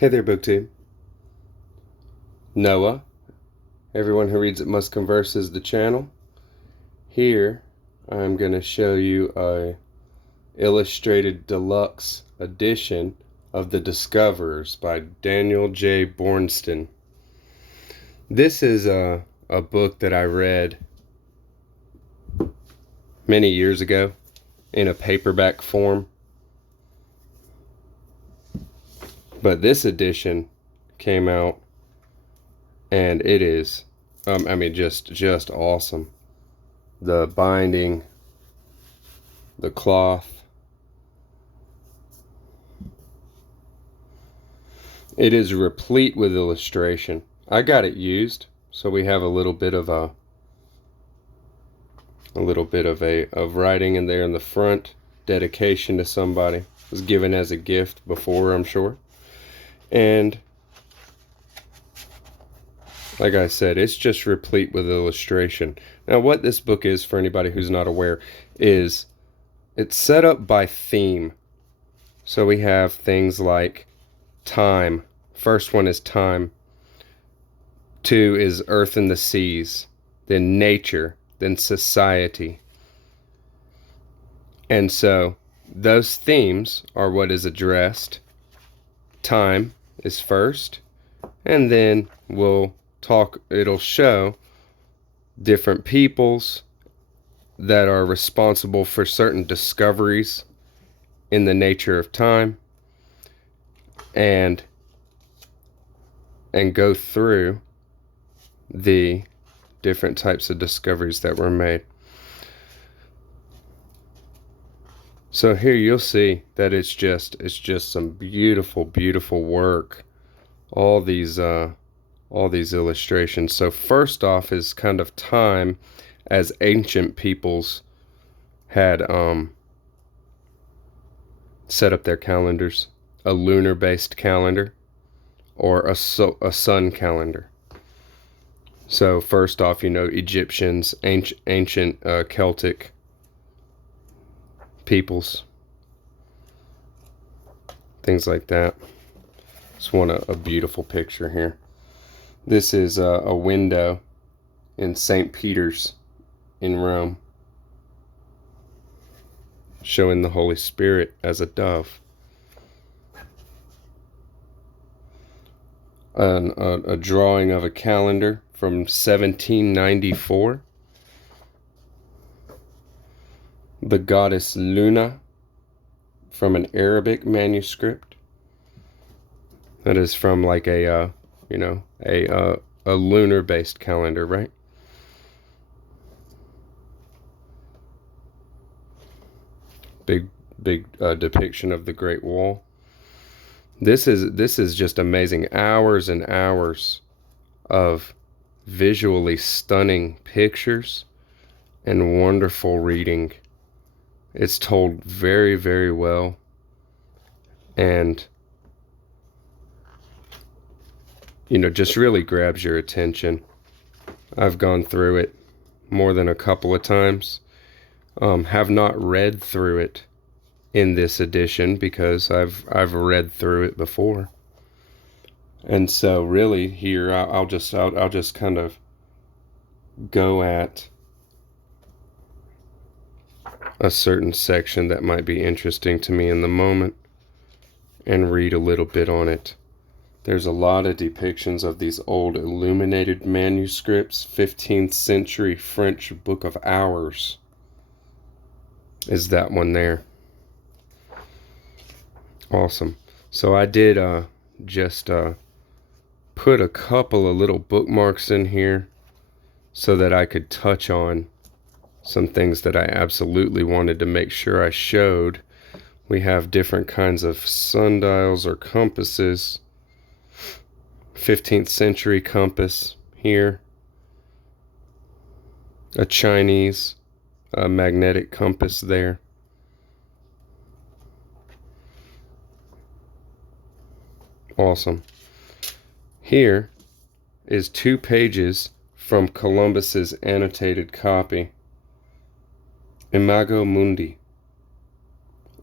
Hey there, BookTube. Noah. Everyone who reads it must converse is the channel. Here, I'm going to show you a illustrated deluxe edition of The Discoverers by Daniel J. Boorstin. This is a book that I read many years ago in a paperback form. But this edition came out and it is, just awesome. The binding, the cloth. It is replete with illustration. I got it used, so we have a little bit of writing in there in the front. Dedication to somebody. It was given as a gift before, I'm sure. And like I said, it's just replete with illustration. Now, what this book is, for anybody who's not aware, is it's set up by theme. So we have things like time. First one is time. 2 is earth and the seas. Then nature. Then society. And so those themes are what is addressed. Time is first. And then it'll show different peoples that are responsible for certain discoveries in the nature of time, and go through the different types of discoveries that were made. So here you'll see that it's just some beautiful, beautiful work. All these illustrations. So first off is kind of time as ancient peoples had set up their calendars. A lunar-based calendar or a sun calendar. So first off, Egyptians, ancient Celtic peoples, things like that. Just want a beautiful picture here. This is a window in St. Peter's in Rome, showing the Holy Spirit as a dove. A drawing of a calendar from 1794. The goddess Luna from an Arabic manuscript. That is from like a lunar-based calendar, right? Big depiction of the Great Wall. This is just amazing. Hours and hours of visually stunning pictures and wonderful reading. It's told very, very well, and just really grabs your attention. I've gone through it more than a couple of times. Have not read through it in this edition because I've read through it before. And so really here I'll just kind of go at a certain section that might be interesting to me in the moment and read a little bit on it. There's a lot of depictions of these old illuminated manuscripts. 15th century French Book of Hours is that one there. Awesome. So I did just put a couple of little bookmarks in here so that I could touch on some things that I absolutely wanted to make sure I showed. We have different kinds of sundials or compasses. 15th century compass here. A Chinese magnetic compass there. Awesome. Here is 2 pages from Columbus's annotated copy. Imago Mundi,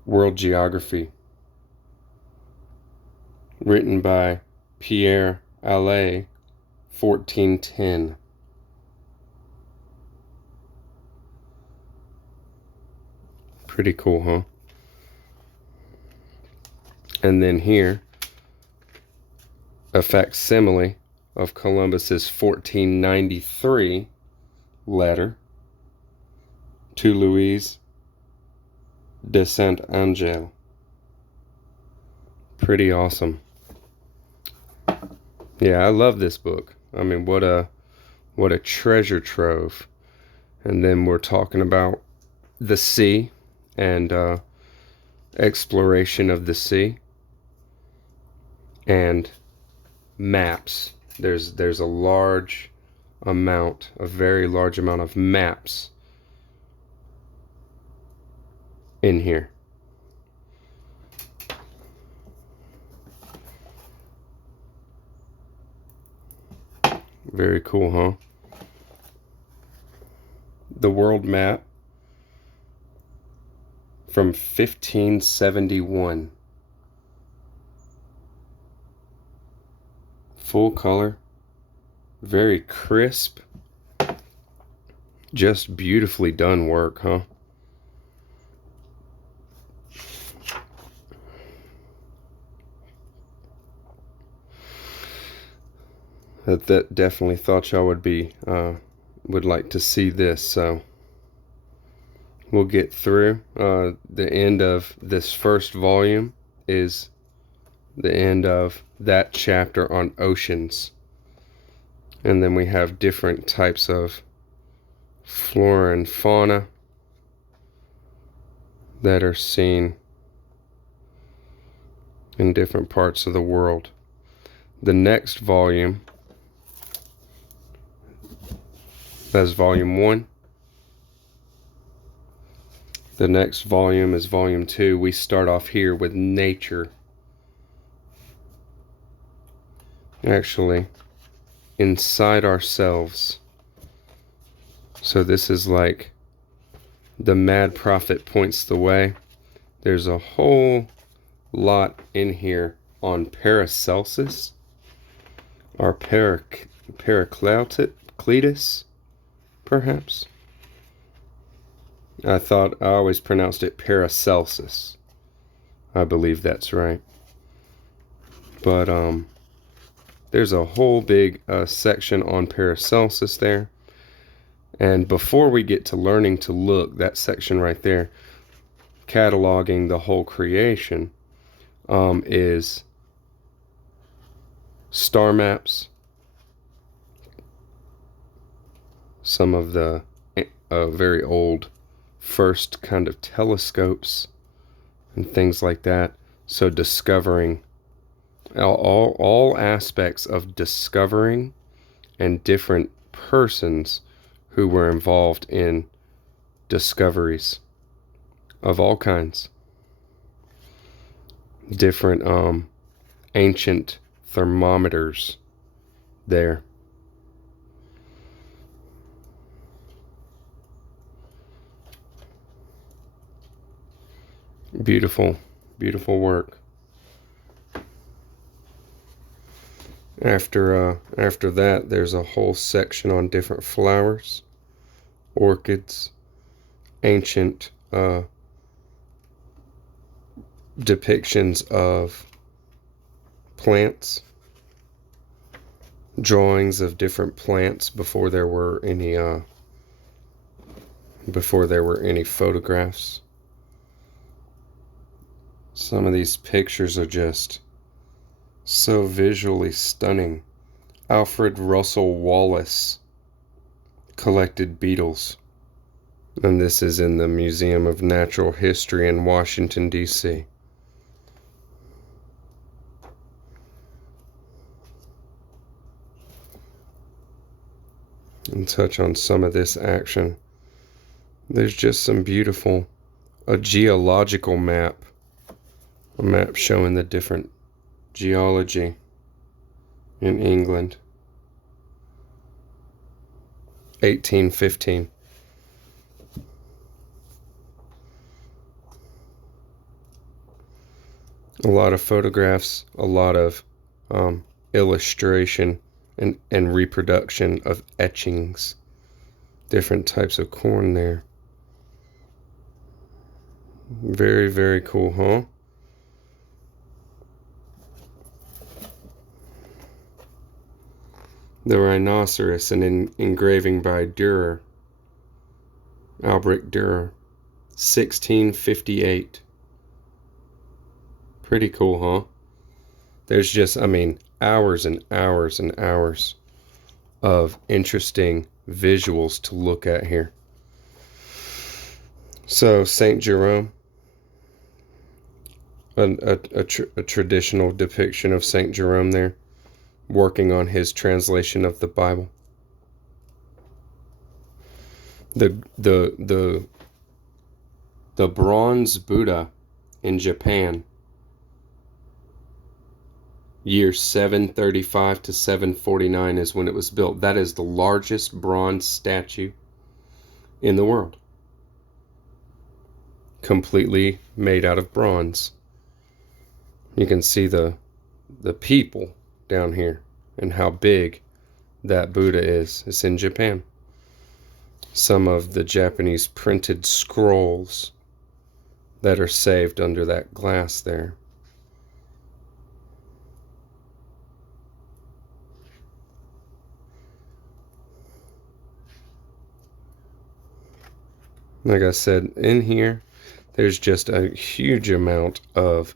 World Geography. written by Pierre Allais, 1410. Pretty cool, huh? And then here, a facsimile of Columbus's 1493 letter to Louise de Saint-Angel. Pretty awesome. Yeah, I love this book. I mean, what a treasure trove. And then we're talking about the sea and exploration of the sea and maps. There's a very large amount of maps in here. Very cool, huh? The world map from 1571. Full color, very crisp, just beautifully done work, huh? That definitely thought y'all would like to see this, so we'll get through. The end of this first volume is the end of that chapter on oceans. And then we have different types of flora and fauna that are seen in different parts of the world. The next volume, that's volume 1. The next volume is volume 2. We start off here with nature. Actually, inside ourselves. So this is like the mad prophet points the way. There's a whole lot in here on Paracelsus, or Paracletus, perhaps. I always pronounced it Paracelsus. I believe that's right. But there's a whole big section on Paracelsus there. And before we get to learning to look, that section right there, cataloging the whole creation, is star maps, some of the very old first kind of telescopes and things like that. So discovering all aspects of discovering and different persons who were involved in discoveries of all kinds. Different ancient thermometers there. Beautiful, beautiful work. After that, there's a whole section on different flowers, orchids, ancient depictions of plants, drawings of different plants before there were any photographs. Some of these pictures are just so visually stunning. Alfred Russel Wallace collected beetles, and this is in the Museum of Natural History in Washington, D.C. And touch on some of this action. There's just some beautiful, a geological map, a map showing the different geology in England. 1815. A lot of photographs, a lot of illustration and reproduction of etchings. Different types of corn there. Very, very cool, huh? The rhinoceros, an engraving by Dürer, Albrecht Dürer, 1658. Pretty cool, huh? There's just, hours and hours and hours of interesting visuals to look at here. So, St. Jerome, a traditional depiction of St. Jerome there, working on his translation of the Bible. The bronze Buddha in Japan, year 735 to 749 is when it was built. That is the largest bronze statue in the world, completely made out of bronze. You can see the people down here and how big that Buddha is. It's in Japan. Some of the Japanese printed scrolls that are saved under that glass there. Like I said, in here, there's just a huge amount of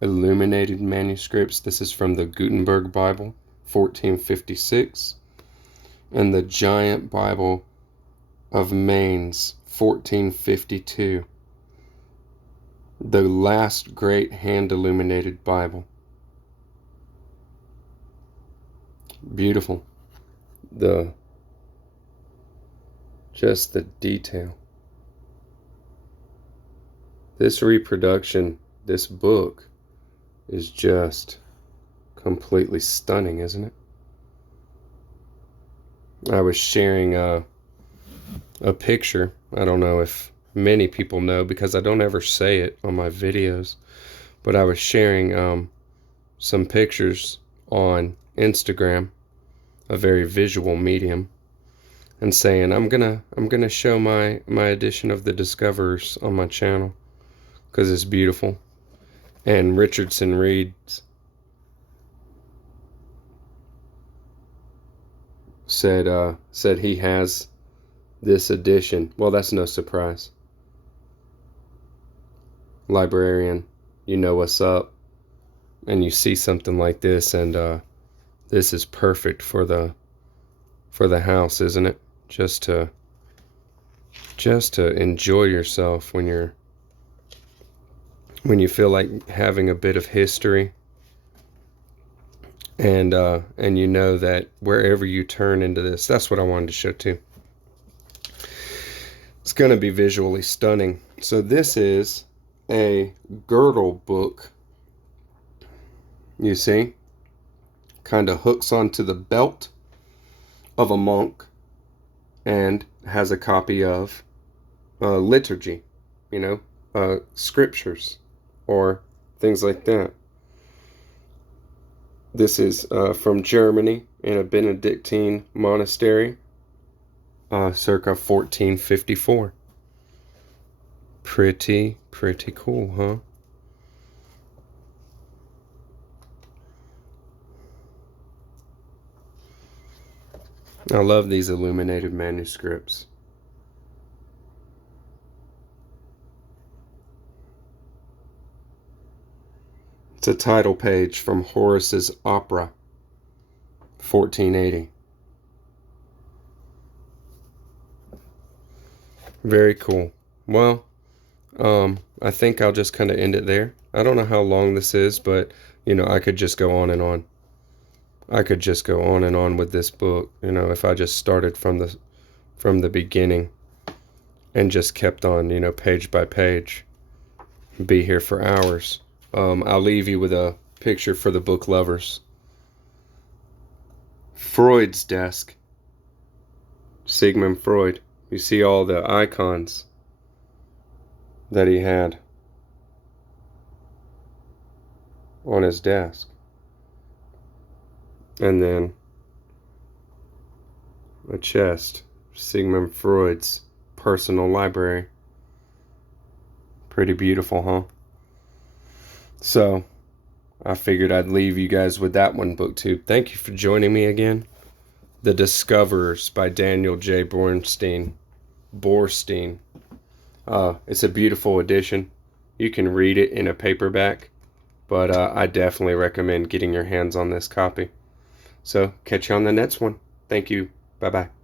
illuminated manuscripts. This is from the Gutenberg Bible, 1456, and the Giant Bible of Mainz, 1452. The last great hand-illuminated Bible. Beautiful. Just the detail. This reproduction, this book, is just completely stunning, isn't it? I was sharing a picture. I don't know if many people know because I don't ever say it on my videos, but I was sharing some pictures on Instagram, a very visual medium, and saying I'm gonna show my edition of the Discoverers on my channel because it's beautiful. And Richardson Reeds said he has this edition. Well, that's no surprise. Librarian, you know what's up, and you see something like this, and this is perfect for the house, isn't it? Just to enjoy yourself when you feel like having a bit of history, and you know that wherever you turn into this, that's what I wanted to show too. It's going to be visually stunning. So this is a girdle book. You see, kind of hooks onto the belt of a monk and has a copy of liturgy, scriptures or things like that. This is from Germany in a Benedictine monastery, circa 1454. Pretty cool, huh? I love these illuminated manuscripts. It's a title page from Horace's opera, 1480. Very cool. Well, I think I'll just kind of end it there. I don't know how long this is, but, I could just go on and on. I could just go on and on with this book, if I just started from the beginning and just kept on, page by page. Be here for hours. I'll leave you with a picture for the book lovers. Freud's desk. Sigmund Freud. You see all the icons that he had. on his desk. And then a chest, Sigmund Freud's personal library. Pretty beautiful, huh? So I figured I'd leave you guys with that one, BookTube. Thank you for joining me again. The Discoverers by Daniel J. Boorstin. It's a beautiful edition. You can read it in a paperback, but I definitely recommend getting your hands on this copy. So catch you on the next one. Thank you. Bye-bye.